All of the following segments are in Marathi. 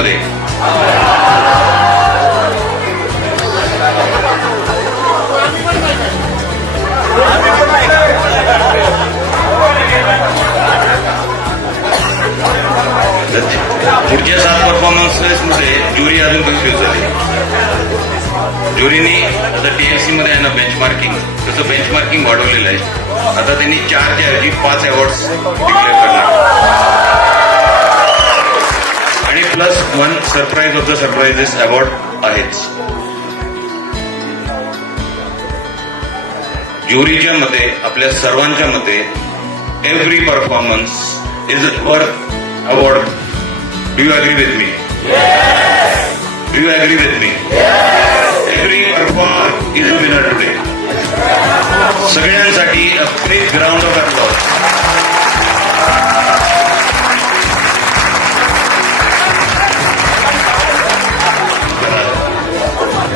मध्ये. पुढच्या 7 परफॉर्मन्सेस मध्ये ज्युरी अजून कन्फ्युज झाली. ज्युरीनी आता टीएलसी मध्ये आहे ना बेंचमार्किंग, तसं बेंचमार्किंग वाढवलेलं आहे. आता त्यांनी 4च्या ऐवजी 5 अवॉर्ड्स डिक्लेअर करणार आणि +1 surprise of the surprises award आहेच. ज्युरीच्या मते, आपल्या सर्वांच्या मते, every performance is worth award. Do you agree with me? Do you agree with me? Every performer is a winner today. सगळ्यांसाठी a big ground of applause.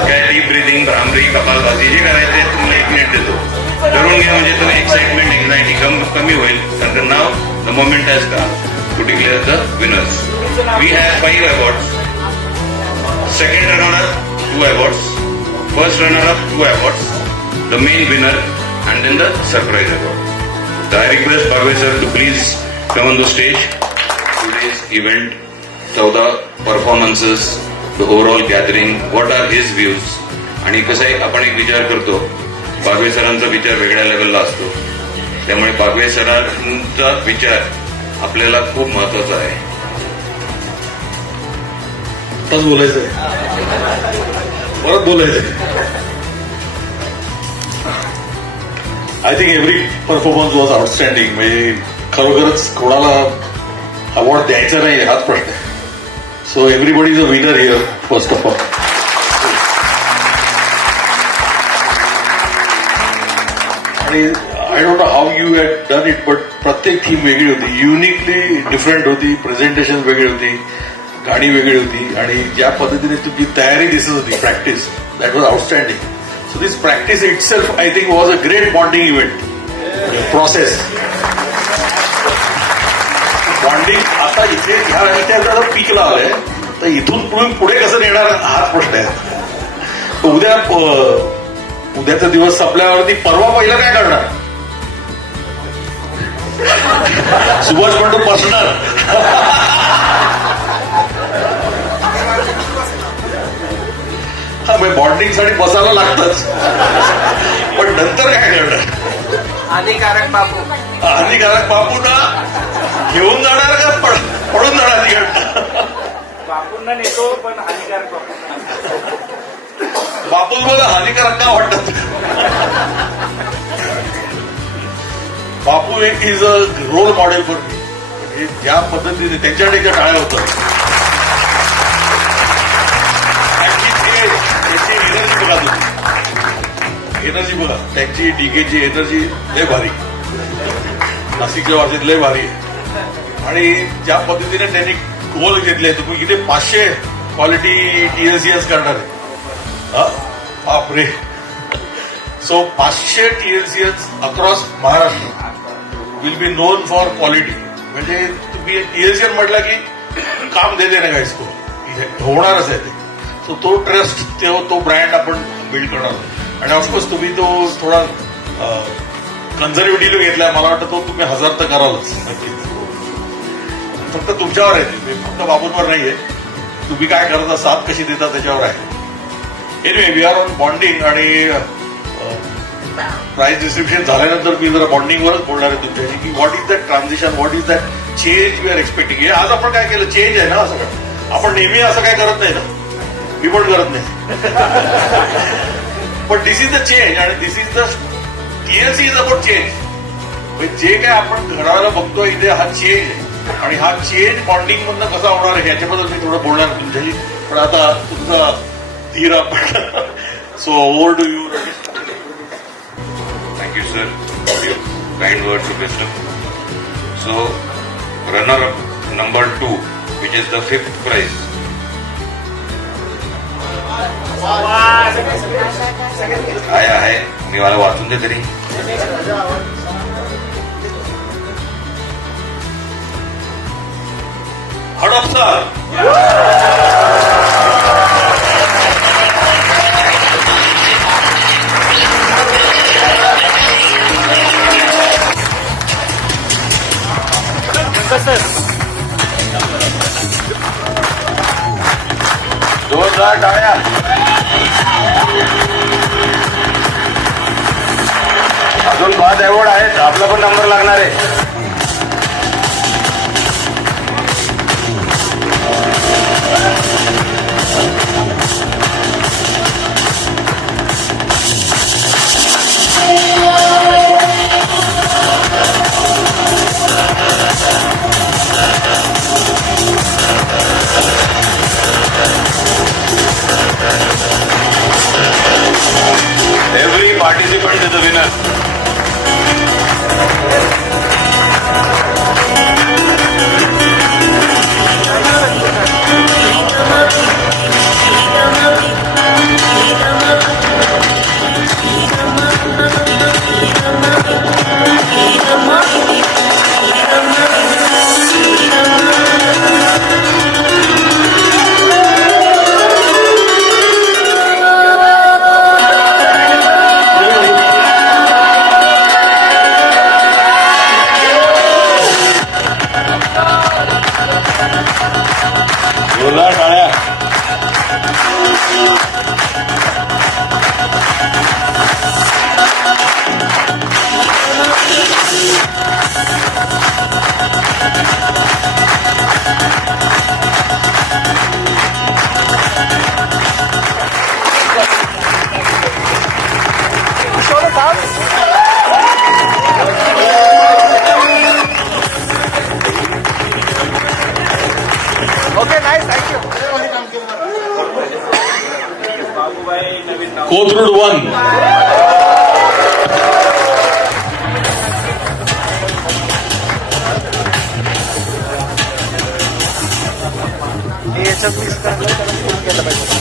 काय डीप ब्रिथिंग, भ्रामरी, कपालभाती जे करायचे तुम्हाला 1 मिनिट देतो, करून घ्या. म्हणजे तुम्ही एक्साइटमेंट, एन्झायटी कमी होईल. कारण नाव the moment has come to declare the winners. We have 5 awards. Second runner-up 2 awards. First runner-up 2 awards. The main winner and then the surprise award. So I request Bhagwe sir to please come on the stage. Today's event, 14 performances, the overall gathering. What are his views? आणि कसं आहे, आपण एक विचार करतो, बागवे सरांचा विचार वेगळ्या लेवलला असतो. त्यामुळे बागवे सरांचा विचार आपल्याला खूप महत्वाचं आहे. आताच बोलायचंय, परत बोलायचंय. I think every performance was outstanding. म्हणजे खरोखरच कोणाला अवॉर्ड द्यायचा नाही हाच प्रश्न आहे. So everybody is a winner here first of all. आणि I don't know how you had done it, but प्रत्येक थीम वेगळी होती, युनिकली डिफरंट होती, प्रेझेंटेशन वेगळी होती, गाणी वेगळी होती. आणि ज्या पद्धतीने तुमची तयारी दिसत होती, practice, that was outstanding. So this practice it self I think was a great bonding event process. Bonding आता इथे ह्या पीकला आलंय, तर इथून पुढे कसं नेणार हाच प्रश्न आहे. उद्याचा दिवस संपल्यावरती परवा पहिलं काय करणार? सुभाष म्हणतो बसणार. हा, म्हणजे बॉन्डिंग साठी बसायला लागतच, पण नंतर काय करणार? हानिकारक बापू, हानिकारक बापूंना घेऊन जाणार का पडून जाणार तिकडनं? बापूंना नेतो, पण हानिकारक बापू. बापू मला हानिकारक का वाटतात? बापू एक is a role model for me. म्हणजे ज्या पद्धतीने त्यांच्याकडे ज्या टाळ्या होतात, त्यांची एनर्जी बघा, तुम्ही एनर्जी बघा, त्यांची डीकेची एनर्जी लय भारी, नाशिकच्या वाटेत लय भारी आहे. आणि ज्या पद्धतीने त्यांनी गोल घेतले, तुम्ही इथे 500 क्वालिटी टीएलसीएस करणार आहे. बापरे. So 500 TLCs across Maharashtra will be known for quality. म्हणजे तुम्ही टीएलसीएन म्हटलं की काम देते ना काय स्कोर होणारच आहे ते. सो तो ट्रस्ट, तो ब्रँड आपण बिल्ड करणार आहोत. आणि ऑफकोर्स तुम्ही तो थोडा कन्झर्वेटिव्ह घेतलाय, मला वाटतं तो तुम्ही 1000 तर करालच नक्कीच. फक्त तुमच्यावर आहे, फक्त बाबूंवर नाहीये. तुम्ही काय करता, साथ कशी देता त्याच्यावर आहे. Anyway, we are on bonding. आणि प्राइज डिस्ट्रीब्युशन झाल्यानंतर मी जरा बॉन्डिंगवरच बोलणार आहे तुमच्याशी, की what is that transition, what is that change we are expecting. आज आपण काय केलं, चेंज आहे ना सगळं. आपण नेहमी असं काय करत नाही ना, मी पण करत नाही. पण दिस इज द चेंज, आणि this is the TLC is about change. जे काय आपण घडायला बघतोय इथे, हा चेंज आहे. आणि हा चेंज बॉन्डिंग मधनं कसा होणार आहे ह्याच्याबद्दल मी थोडं बोलणार तुमच्याशी. पण आता तुमचा धीर आपण. So over to you. Thank you, sir, for your kind words of wisdom. So, runner-up number 2, which is the 5th prize. आहे मी मला वाचून दे तरी. हडपसर सर जोरदार टाळ्या. अजून 5 अवॉर्ड आहेत. आपला पण नंबर लागणार आहे. Every participant is a winner. जोरदार टाळ्या. ओके नाईस थँक्यू बाबूबाई नवीन नाव कोथरूड 1. याच्यात मिस केलं पाहिजे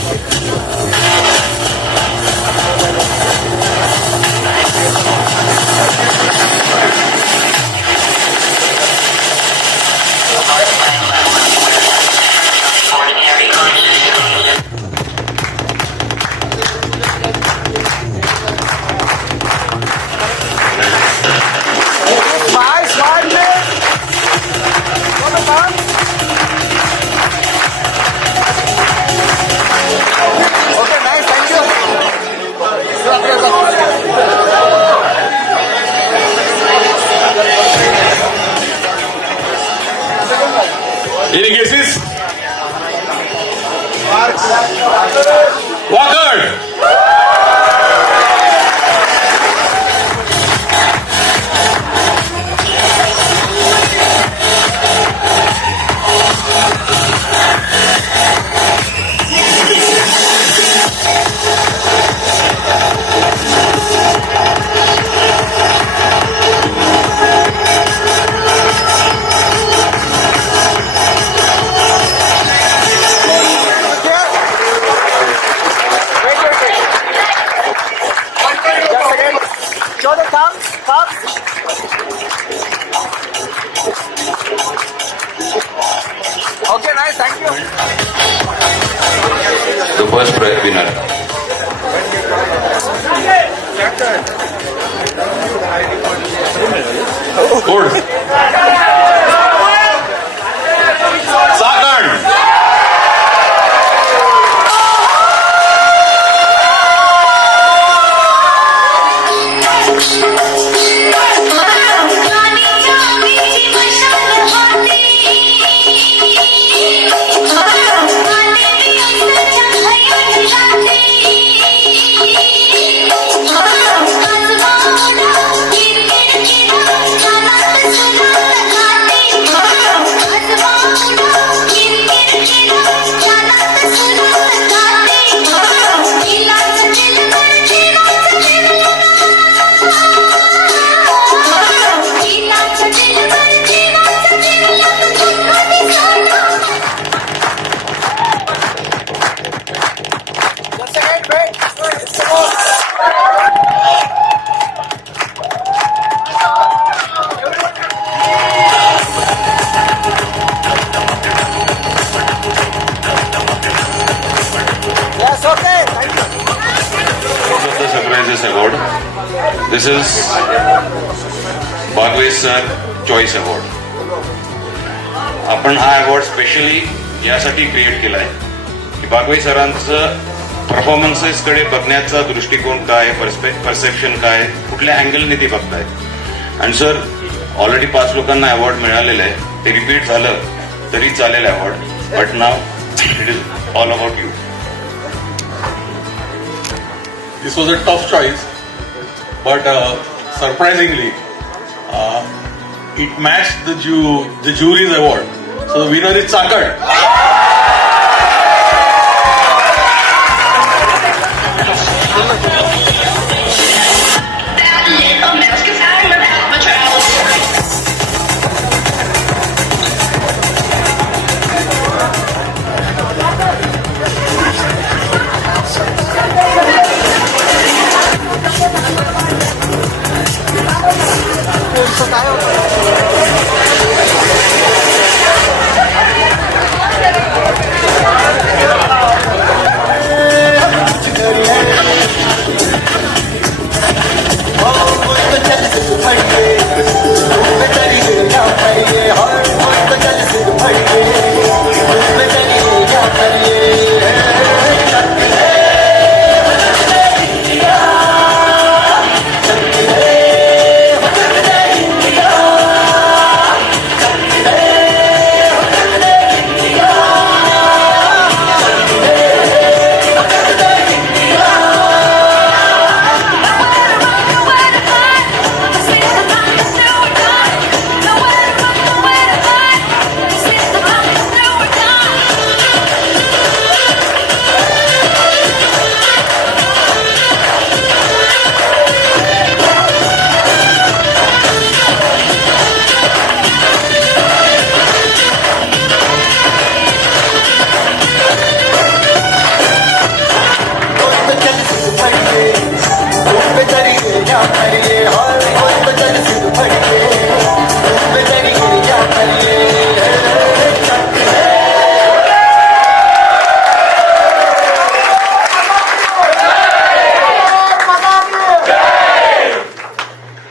okay nice thank you Any guesses? Walker. Show the thumbs. Okay, nice. Thank you. The first prize winner. Good. Sakand. Award. This is Bhagwez Sir Choice Award. आपण हा अवॉर्ड स्पेशली यासाठी क्रिएट केलाय की बागवे सरांचं परफॉर्मन्सेसकडे बघण्याचा दृष्टिकोन काय, परसेप्शन काय, कुठल्या अँगलने ते बघतायत. आणि सर ऑलरेडी 5 लोकांना अवॉर्ड मिळालेला आहे. ते रिपीट झालं तरी चालेल award, but now it is all about you. This was a tough choice, but surprisingly, it matched the jury's award. So the winner is Sakad. तुमचं काय होतं?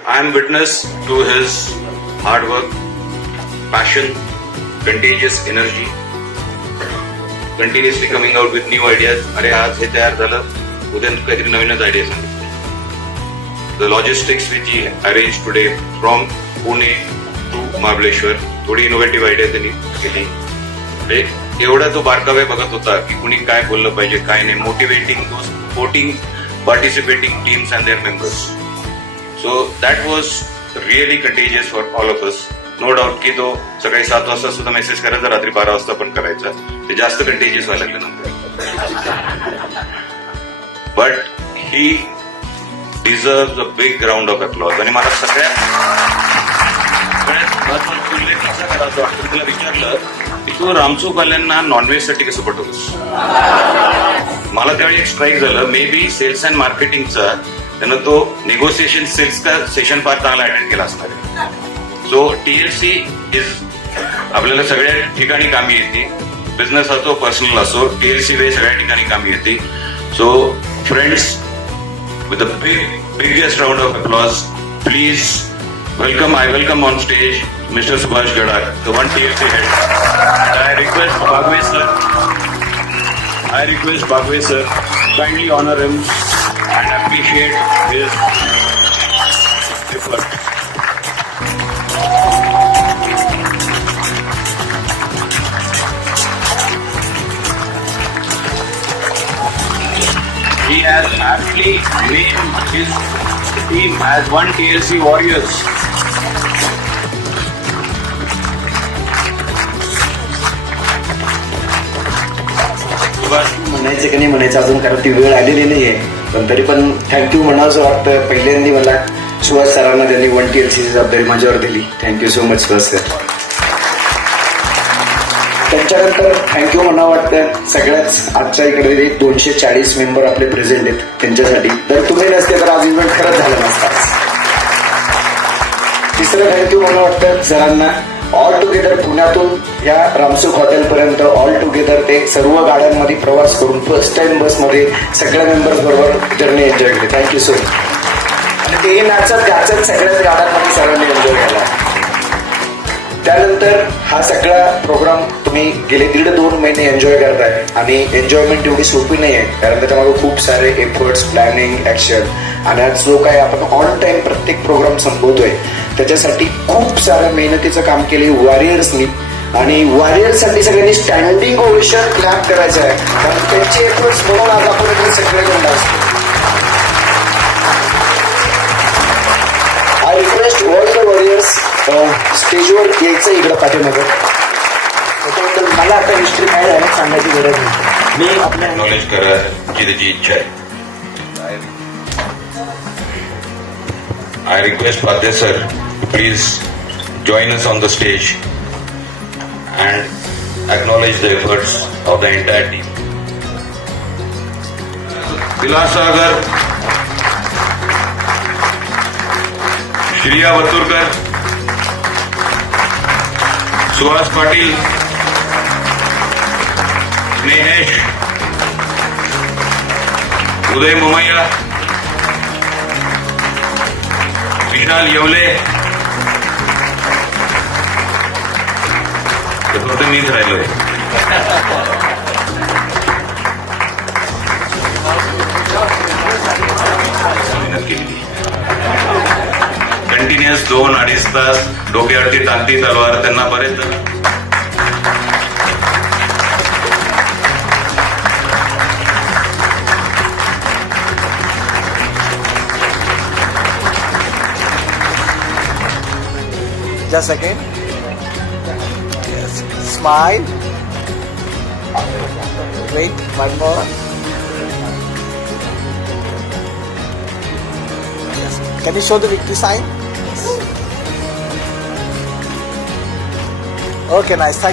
I am witness to his hard work, passion, contagious energy, continuously coming out with new ideas. अरे आज हे तयार झालं, उद्या काहीतरी नवीनच आयडिया सांगितलं. The logistics which he arranged today from Pune to Mahabaleshwar, थोडी इनोव्हेटिव्ह आयडिया त्यांनी केली. म्हणजे एवढा तो बारकावे बघत होता की कुणी काय बोललं पाहिजे, काय नाही, motivating those supporting participating teams and their members. So that was really contagious for all of us. No doubt की तो सकाळी 7 वाजता सुद्धा मेसेज करायचा, रात्री 12 वाजता पण करायचा. ते जास्त कंटेजियस व्हायला लागलं नंतर. But he deserves a big round of applause. आणि मला सगळ्यात महत्वाचा उल्लेख असा करायचा वाटतं, तुला विचारलं की तू रामचूकवाल्यांना नॉनव्हेजसाठी कसं पटवतोस. मला त्यावेळी एक स्ट्राईक झालं, मे बी सेल्स अँड मार्केटिंगचा त्यानं तो नेगोसिएशन सेल्सचा सेशन फार चांगला अटेंड केला असणार आहे. सो टीएलसी इज आपल्याला सगळ्या ठिकाणी कामी येते. बिझनेस असो, पर्सनल असो, टीएलसी वे सगळ्या ठिकाणी कामी येते. So friends, with a biggest round of applause, please welcome. I welcome on stage Mr. Subhash Gadar, the one TLC head. And I request Bagwe sir, kindly honor him and appreciate his effort. He has aptly named his team as one TLC Warriors. म्हणायचं की नाही म्हणायचं अजून, कारण ती वेळ आलेली नाहीये, पण तरी पण थँक्यू म्हणावंसं वाटतं. पहिल्यांदा मला सुहास सरांना त्यांनी 1 TLCची जबाबदारी माझ्यावर दिली. Thank you so much Suhas sir. त्यांच्यानंतर थँक्यू म्हणावं वाटतं सगळ्याच आजच्या इकडे 240 मेंबर आपले प्रेझेंट आहेत, त्यांच्यासाठी. जर तुम्ही नसते तर आज इव्हेंट खरंच झालं नसता. तिसरं थँक्यू म्हणावं वाटतं सरांना. ऑल टुगेदर पुण्यातून या रामसुख हॉटेलपर्यंत ऑल टुगेदर ते सर्व गाड्यांमध्ये प्रवास करून फर्स्ट टाइम बसमध्ये सगळ्या मेंबर्स बरोबर जर्नी एन्जॉय केली. Thank you so much. आणि तेही नाचत गाचत सगळ्याच गाड्यांमध्ये सरांनी एन्जॉय केला. त्यानंतर हा सगळा प्रोग्राम तुम्ही गेले 1.5-2 महिने एन्जॉय करताय आणि एन्जॉयमेंट एवढी सोपी नाही आहे, कारण त्याच्यामागे खूप सारे एफर्ट्स, प्लॅनिंग, ऍक्शन आणि आज जो काय आपण ऑन टाइम प्रत्येक प्रोग्राम संपवतोय त्याच्यासाठी खूप साऱ्या मेहनतीचं काम केले वॉरियर्सनी. आणि वॉरियर्ससाठी सगळ्यांनी स्टँडिंग ओवेशन क्लॅप करायचं आहे, कारण त्यांचे एफर्ट्स म्हणून आज आपण इकडे सगळेजण असतो. I request all the warriors स्टेजवर यायचं इकडं पाठीमागं. त्याच्याबद्दल मला आता हिस्ट्री काय आहे सांगायची गरज नाही. मी आपल्या नॉलेज करा जी त्याची इच्छा आहे. I request Padhye sir please join us on the stage and acknowledge the efforts of the entire team. Vilas Sagar, Shriya Vaturkar, Suhas Patil, Snehesh, Uday Momaya, Vishal Yavle, फक्त मीच राहिलोय. कंटिन्युअस 2-2.5 तास डोक्यावरती टाकती तलवार त्यांना बरेच Just again. Yes. Smile. Wait, one more. Yes. Can you show the victory sign? Okay, nice. Thank you.